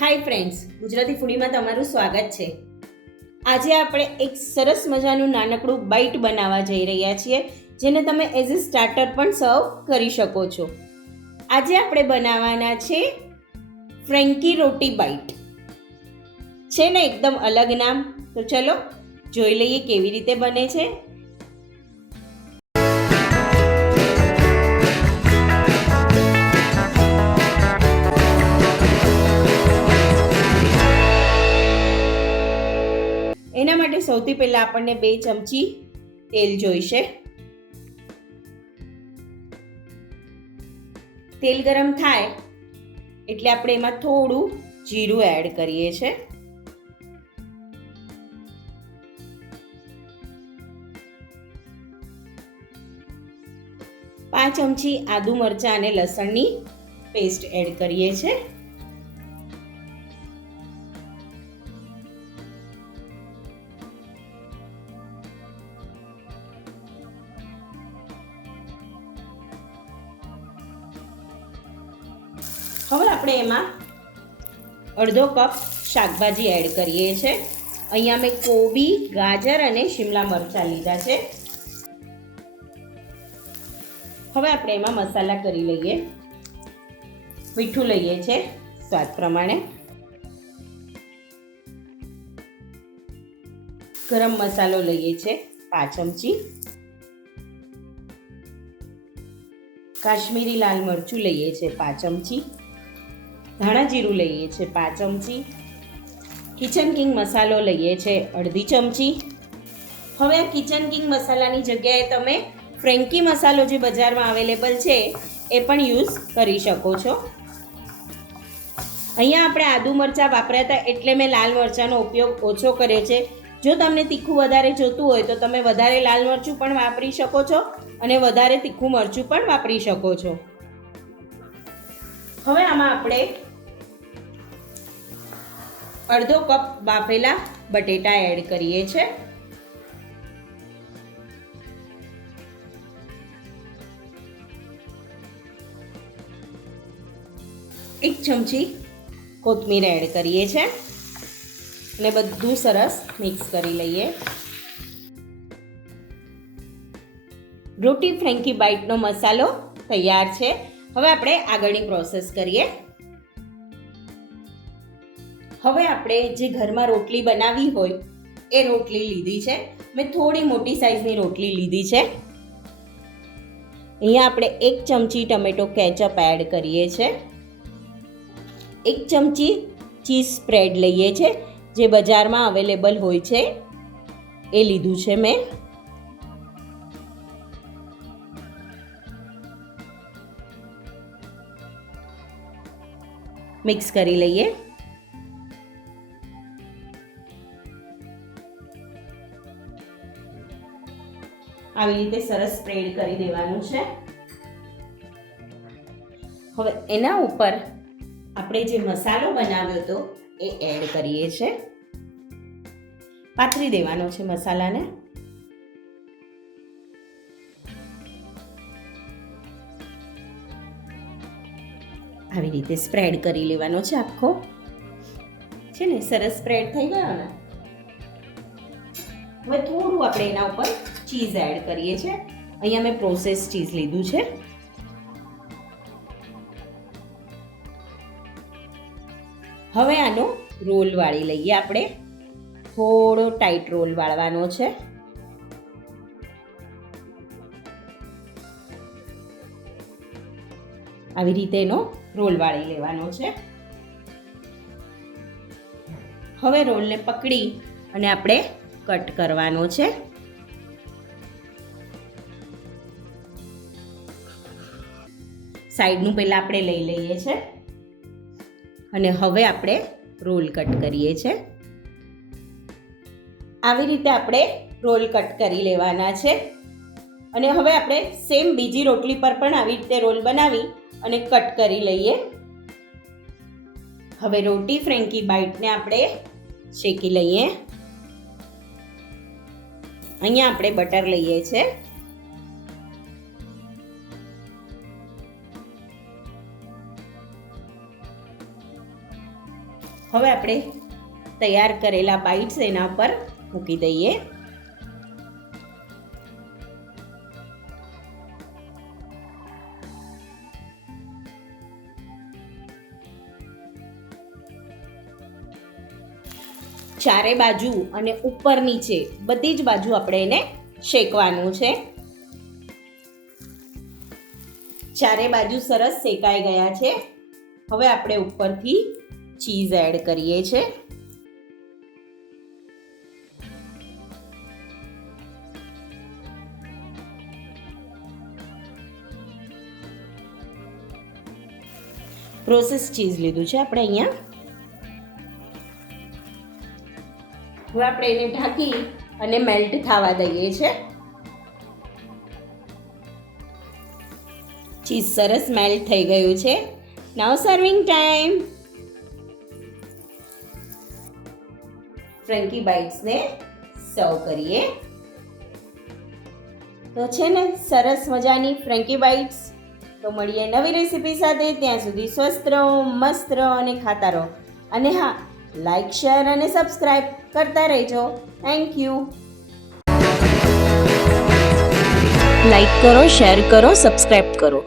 Hi friends Gujarati ફૂડીમાં તમારું સ્વાગત છે. આજે આપણે એક સરસ મજાનું નાનકડું બાઇટ બનાવવા જઈ રહ્યા છીએ, જેને તમે એઝ અ સ્ટાર્ટર પણ સર્વ કરી શકો છો. આજે આપણે બનાવવાના છે ફ્રેન્કી રોટી બાઇટ છે ને એકદમ અલગ નામ? તો ચલો જોઈ લઈએ કેવી રીતે બને છે. સૌથી પહેલાં આપણને બે ચમચી તેલ જોઈશે. તેલ ગરમ થાય એટલે આપણે એમાં થોડું જીરું એડ કરીએ છે. પાંચ ચમચી આદુ મરચાં અને લસણની પેસ્ટ એડ કરીએ છે. આપણે એમાં અડધો કપ શાકભાજી એડ કરીએ છે. અહીંયા મેં કોબી, ગાજર અને શિમલા મરચાં લીધા છે. હવે આપણે એમાં મસાલા કરી લઈએ. મીઠું લઈએ છે સ્વાદ પ્રમાણે. ગરમ મસાલો લઈએ છે પાંચ ચમચી. કાશ્મીરી લાલ મરચું લઈએ છે પાંચ ચમચી. ધાણા જીરું લઈએ છીએ પાંચ ચમચી. કિચન કિંગ મસાલો લઈએ છીએ અડધી ચમચી. હવે આ કિચન કિંગ મસાલાની જગ્યાએ તમે ફ્રેન્કી મસાલો જે બજારમાં અવેલેબલ છે, એ પણ યુઝ કરી શકો છો. અહીંયા આપણે આદુ મરચાં વાપર્યા હતા એટલે મેં લાલ મરચાંનો ઉપયોગ ઓછો કર્યો છે. જો તમને તીખું વધારે જોતું હોય તો તમે વધારે લાલ મરચું પણ વાપરી શકો છો અને વધારે તીખું મરચું પણ વાપરી શકો છો. હવે આમાં આપણે અડધો કપ બાફેલા બટેટા એડ કરીએ છે. એક ચમચી કોથમીર એડ કરીએ છે અને બધું સરસ મિક્સ કરી લઈએ. રોટી ફ્રેન્કી બાઇટનો મસાલો તૈયાર છે. હવે આપણે આગળની પ્રોસેસ કરીએ. હવે આપણે જે ઘરમાં રોટલી બનાવી હોય, એ રોટલી લીધી છે. મેં થોડી મોટી સાઈઝની રોટલી લીધી છે. અહીંયા આપણે એક ચમચી ટમેટો કેચઅપ એડ કરીએ છે. એક ચમચી ચીઝ સ્પ્રેડ લઈએ છે. જે બજારમાં અવેલેબલ હોય છે, એ લીધું છે મેં. મિક્સ કરી લઈએ. આવી રીતે સરસ સ્પ્રેડ કરી દેવાનું છે. હવે એના ઉપર આપણે જે મસાલો બનાવ્યો હતો એ એડ કરીએ છીએ પાથરી દેવાનો છે મસાલાને. આવી રીતે સ્પ્રેડ કરી લેવાનો છે આખો. છે ને, સરસ સ્પ્રેડ થઈ ગયો ને હવે થોડું આપણે એના ઉપર ચીઝ એડ કરીએ છીએ અહીંયા મેં પ્રોસેસ ચીઝ લીધું છે. હવે આનો રોલ વાળી લઈએ આપણે. થોડો ટાઈટ રોલ વાળવાનો છે. આવી રીતે એનો રોલ વાળી લેવાનો છે. હવે રોલને પકડી અને આપણે કટ કરવાનો છે. સાઈડનું પહેલાં આપણે લઈ લઈએ છે. અને હવે આપણે રોલ કટ કરીએ છે. આવી રીતે આપણે રોલ કટ કરી લેવાના છે. અને હવે આપણે સેમ બીજી રોટલી પર પણ આવી રીતે રોલ બનાવી અને કટ કરી લઈએ. હવે રોટી ફ્રેન્કી બાઇટને આપણે શેકી લઈએ. અહીંયા આપણે બટર લઈએ છે. હવે આપણે તૈયાર કરેલા બાઇટ્સ એના પર મૂકી દઈએ. ચારે બાજુ અને ઉપર નીચે બધી જ બાજુ આપણે એને શેકવાનું છે. ચારે બાજુ સરસ શેકાઈ ગયા છે. હવે આપણે ઉપરથી ચીઝ એડ કરીએ છે. પ્રોસેસ ચીઝ લીધું છે આપણે અહીંયા. હવે આપણે એને ઢાંકી અને મેલ્ટ થવા દઈએ છે. ચીઝ સરસ મેલ્ટ થઈ ગયું છે. નાવ સર્વિંગ ટાઈમ ફ્રેન્કી બાઇટ્સને સર્વ કરીએ. તો છે ને, સરસ મજાની ફ્રેન્કી બાઇટ્સ તો મળીએ નવી રેસીપી સાથે. ત્યાં સુધી સ્વસ્થ રહો, મસ્ત રહો અને ખાતા રહો. અને હા લાઈક શેર અને સબસ્ક્રાઈબ કરતા રહેજો. થેન્ક યુ લાઈક કરો શેર કરો સબસ્ક્રાઈબ કરો.